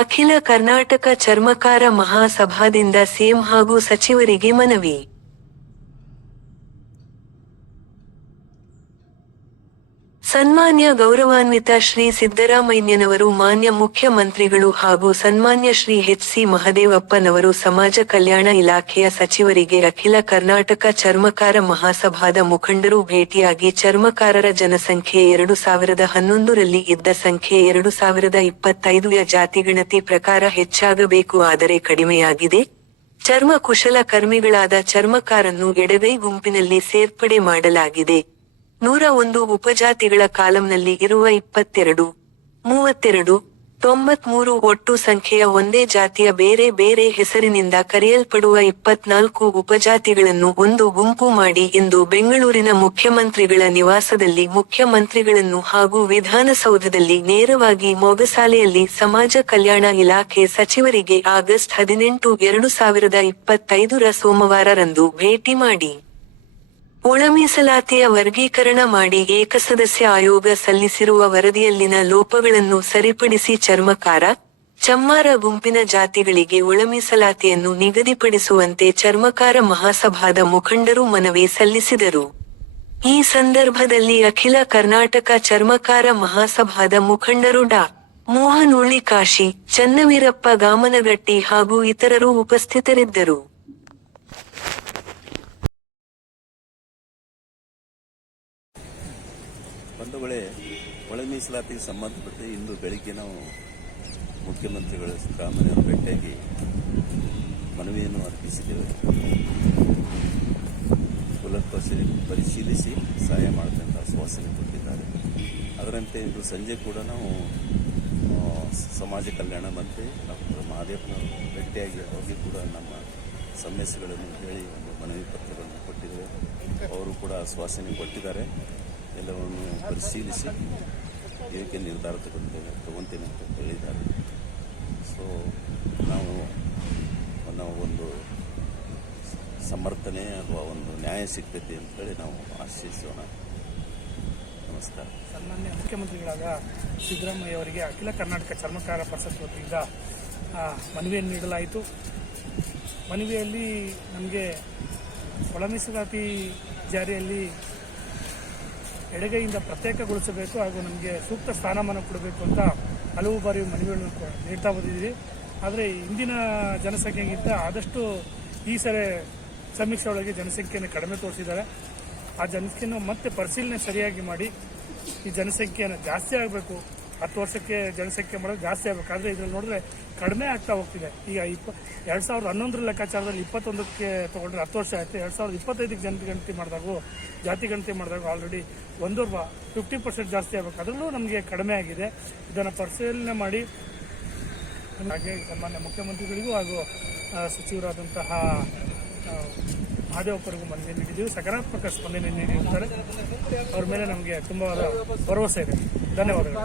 ಅಖಿಲ ಕರ್ನಾಟಕ ಚರ್ಮಕಾರ ಮಹಾಸಭಾದಿಂದ ಸಿಎಂ ಹಾಗೂ ಸಚಿವರಿಗೆ ಮನವಿ. ಸನ್ಮಾನ್ಯ ಗೌರವಾನ್ವಿತ ಶ್ರೀ ಸಿದ್ದರಾಮಯ್ಯನವರು, ಮಾನ್ಯ ಮುಖ್ಯಮಂತ್ರಿಗಳು ಹಾಗೂ ಸನ್ಮಾನ್ಯ ಶ್ರೀ ಎಚ್ ಸಿ ಮಹದೇವಪ್ಪನವರು ಸಮಾಜ ಕಲ್ಯಾಣ ಇಲಾಖೆಯ ಸಚಿವರಿಗೆ ಅಖಿಲ ಕರ್ನಾಟಕ ಚರ್ಮಕಾರ ಮಹಾಸಭಾದ ಮುಖಂಡರು ಭೇಟಿಯಾಗಿ ಚರ್ಮಕಾರರ ಜನಸಂಖ್ಯೆ ಎರಡು ಸಾವಿರದ ಹನ್ನೊಂದರಲ್ಲಿ ಇದ್ದ ಸಂಖ್ಯೆ ಎರಡು ಸಾವಿರದ ಇಪ್ಪತ್ತೈದು ಜಾತಿಗಣತಿ ಪ್ರಕಾರ ಹೆಚ್ಚಾಗಬೇಕು ಆದರೆ ಕಡಿಮೆಯಾಗಿದೆ. ಚರ್ಮ ಕುಶಲ ಕರ್ಮಿಗಳಾದ ಚರ್ಮಕಾರನ್ನು ಎಡಗೈ ಗುಂಪಿನಲ್ಲಿ ಸೇರ್ಪಡೆ ಮಾಡಲಾಗಿದೆ. ನೂರ ಒಂದು ಉಪಜಾತಿಗಳ ಕಾಲಂನಲ್ಲಿ ಇರುವ ಇಪ್ಪತ್ತೆರಡು, ಮೂವತ್ತೆರಡು, ತೊಂಬತ್ಮೂರು ಒಟ್ಟು ಸಂಖ್ಯೆಯ ಒಂದೇ ಜಾತಿಯ ಬೇರೆ ಬೇರೆ ಹೆಸರಿನಿಂದ ಕರೆಯಲ್ಪಡುವ ಇಪ್ಪತ್ನಾಲ್ಕು ಉಪಜಾತಿಗಳನ್ನು ಒಂದು ಗುಂಪು ಮಾಡಿ ಎಂದು ಬೆಂಗಳೂರಿನ ಮುಖ್ಯಮಂತ್ರಿಗಳ ನಿವಾಸದಲ್ಲಿ ಮುಖ್ಯಮಂತ್ರಿಗಳನ್ನು ಹಾಗೂ ವಿಧಾನಸೌಧದಲ್ಲಿ ನೇರವಾಗಿ ಮೊಗಸಾಲೆಯಲ್ಲಿ ಸಮಾಜ ಕಲ್ಯಾಣ ಇಲಾಖೆ ಸಚಿವರಿಗೆ ಆಗಸ್ಟ್ ಹದಿನೆಂಟು, ಎರಡು ಸಾವಿರದ ಇಪ್ಪತ್ತೈದರ ಸೋಮವಾರರಂದು ಭೇಟಿ ಮಾಡಿ. ಒಳ ಮೀಸಲಾತಿಯ ವರ್ಗೀಕರಣ ಮಾಡಿ ಏಕಸದಸ್ಯ ಆಯೋಗ ಸಲ್ಲಿಸಿರುವ ವರದಿಯಲ್ಲಿನ ಲೋಪಗಳನ್ನು ಸರಿಪಡಿಸಿ ಚರ್ಮಕಾರ, ಚಮ್ಮಾರ ಗುಂಪಿನ ಜಾತಿಗಳಿಗೆ ಒಳ ಮೀಸಲಾತಿಯನ್ನು ನಿಗದಿಪಡಿಸುವಂತೆ ಚರ್ಮಕಾರ ಮಹಾಸಭಾದ ಮುಖಂಡರು ಮನವಿ ಸಲ್ಲಿಸಿದರು. ಈ ಸಂದರ್ಭದಲ್ಲಿ ಅಖಿಲ ಕರ್ನಾಟಕ ಚರ್ಮಕಾರ ಮಹಾಸಭಾದ ಮುಖಂಡರು ಡಾ. ಮೋಹನ್ ಉಳ್ಳಿಕಾಶಿ ಚನ್ನವೀರಪ್ಪ ಗಾಮನಗಟ್ಟಿ ಹಾಗೂ ಇತರರು ಉಪಸ್ಥಿತರಿದ್ದರು. ಬಂಧುಗಳೇ, ಒಳ ಮೀಸಲಾತಿಗೆ ಸಂಬಂಧಪಟ್ಟ ಇಂದು ಬೆಳಿಗ್ಗೆ ನಾವು ಮುಖ್ಯಮಂತ್ರಿಗಳ ಸಿದ್ದರಾಮಯ್ಯ ಭೇಟಿಯಾಗಿ ಮನವಿಯನ್ನು ಅರ್ಪಿಸಿದ್ದೇವೆ. ಕುಲತ್ವಸಿ ಪರಿಶೀಲಿಸಿ ಸಹಾಯ ಮಾಡಬೇಕಂತ ಆಶ್ವಾಸನೆ ಕೊಟ್ಟಿದ್ದಾರೆ. ಅದರಂತೆ ಇಂದು ಸಂಜೆ ಕೂಡ ನಾವು ಸಮಾಜ ಕಲ್ಯಾಣ ಮಂತ್ರಿ ಡಾಕ್ಟರ್ ಮಹಾದೇವನವರು ಭೇಟಿಯಾಗಿ ಅವರಿಗೆ ಕೂಡ ನಮ್ಮ ಸಮಸ್ಯೆಗಳನ್ನು ಹೇಳಿ ಒಂದು ಮನವಿ ಪತ್ರಗಳನ್ನು ಕೊಟ್ಟಿದ್ದೇವೆ. ಅವರು ಕೂಡ ಆಶ್ವಾಸನೆ ಕೊಟ್ಟಿದ್ದಾರೆ. ಎಲ್ಲವನ್ನು ಪರಿಶೀಲಿಸಿ ಇದಕ್ಕೆ ನಿರ್ಧಾರ ತಗೊತೇನೆ ಅಂತ ಹೇಳಿದ್ದಾರೆ. ಸೊ ನಾವು ನಾವು ಒಂದು ಸಮರ್ಥನೆ ಅಥವಾ ಒಂದು ನ್ಯಾಯ ಸಿಗ್ತೈತಿ ಅಂತೇಳಿ ನಾವು ಆಶಿಸೋಣ ನಮಸ್ಕಾರ. ಸನ್ಮಾನ್ಯ ಮುಖ್ಯಮಂತ್ರಿಗಳಾದ ಸಿದ್ದರಾಮಯ್ಯ ಅವರಿಗೆ ಅಖಿಲ ಕರ್ನಾಟಕ ಚರ್ಮಕಾರ ಪರಿಷತ್ ವತಿಯಿಂದ ಮನವಿಯನ್ನು ನೀಡಲಾಯಿತು. ಮನವಿಯಲ್ಲಿ ನಮಗೆ ಒಳಮೀಸಲಾತಿ ಜಾರಿಯಲ್ಲಿ ಎಡಗೈಯಿಂದ ಪ್ರತ್ಯೇಕಗೊಳಿಸಬೇಕು ಹಾಗೂ ನಮಗೆ ಸೂಕ್ತ ಸ್ಥಾನಮಾನ ಕೊಡಬೇಕು ಅಂತ ಹಲವು ಬಾರಿ ಮನವಿಗಳನ್ನು ನೀಡ್ತಾ ಬಂದಿದ್ದೀವಿ. ಆದರೆ ಇಂದಿನ ಜನಸಂಖ್ಯೆಗಿಂತ ಆದಷ್ಟು ಈ ಸರಿ ಸಮೀಕ್ಷೆ ಒಳಗೆ ಜನಸಂಖ್ಯೆಯನ್ನು ಕಡಿಮೆ ತೋರಿಸಿದ್ದಾರೆ. ಆ ಜನಸಂಖ್ಯೆಯನ್ನು ಮತ್ತೆ ಪರಿಶೀಲನೆ ಸರಿಯಾಗಿ ಮಾಡಿ ಈ ಜನಸಂಖ್ಯೆಯನ್ನು ಜಾಸ್ತಿ ಆಗಬೇಕು ಹತ್ತು ವರ್ಷಕ್ಕೆ ಜನಸಂಖ್ಯೆ ಮಾಡೋದು ಜಾಸ್ತಿ ಆಗಬೇಕು. ಆದರೆ ಇದ್ರಲ್ಲಿ ನೋಡಿದ್ರೆ ಕಡಿಮೆ ಆಗ್ತಾ ಹೋಗ್ತಿದೆ. ಈಗ ಇಪ್ಪ, ಎರಡು ಸಾವಿರದ ಹನ್ನೊಂದರ ಲೆಕ್ಕಾಚಾರದಲ್ಲಿ ಇಪ್ಪತ್ತೊಂದಕ್ಕೆ ತೊಗೊಂಡ್ರೆ ಹತ್ತು ವರ್ಷ ಆಯಿತು. ಎರಡು ಸಾವಿರದ ಇಪ್ಪತ್ತೈದಕ್ಕೆ ಜನಗಣತಿ ಮಾಡಿದಾಗ, ಜಾತಿ ಗಣತಿ ಮಾಡಿದಾಗ ಆಲ್ರೆಡಿ ಒಂದೂವರೆ ಫಿಫ್ಟಿ ಪರ್ಸೆಂಟ್ ಜಾಸ್ತಿ ಆಗಬೇಕು. ಅದರಲ್ಲೂ ನಮಗೆ ಕಡಿಮೆ ಆಗಿದೆ. ಇದನ್ನು ಪರಿಶೀಲನೆ ಮಾಡಿ. ಹಾಗೆ ಸನ್ಮಾನ್ಯ ಮುಖ್ಯಮಂತ್ರಿಗಳಿಗೂ ಹಾಗೂ ಸಚಿವರಾದಂತಹ ಆ, ಮಹಾದೇವಪ್ಪರಿಗೂ ಮನವಿ ನೀಡಿದ್ದೀವಿ. ಸಕಾರಾತ್ಮಕ ಸ್ಪಂದನೆ ನೀಡಿರ್ತಾರೆ ಅವ್ರ ಮೇಲೆ ನಮಗೆ ತುಂಬವಾದ ಭರವಸೆ ಇದೆ. ಧನ್ಯವಾದಗಳು.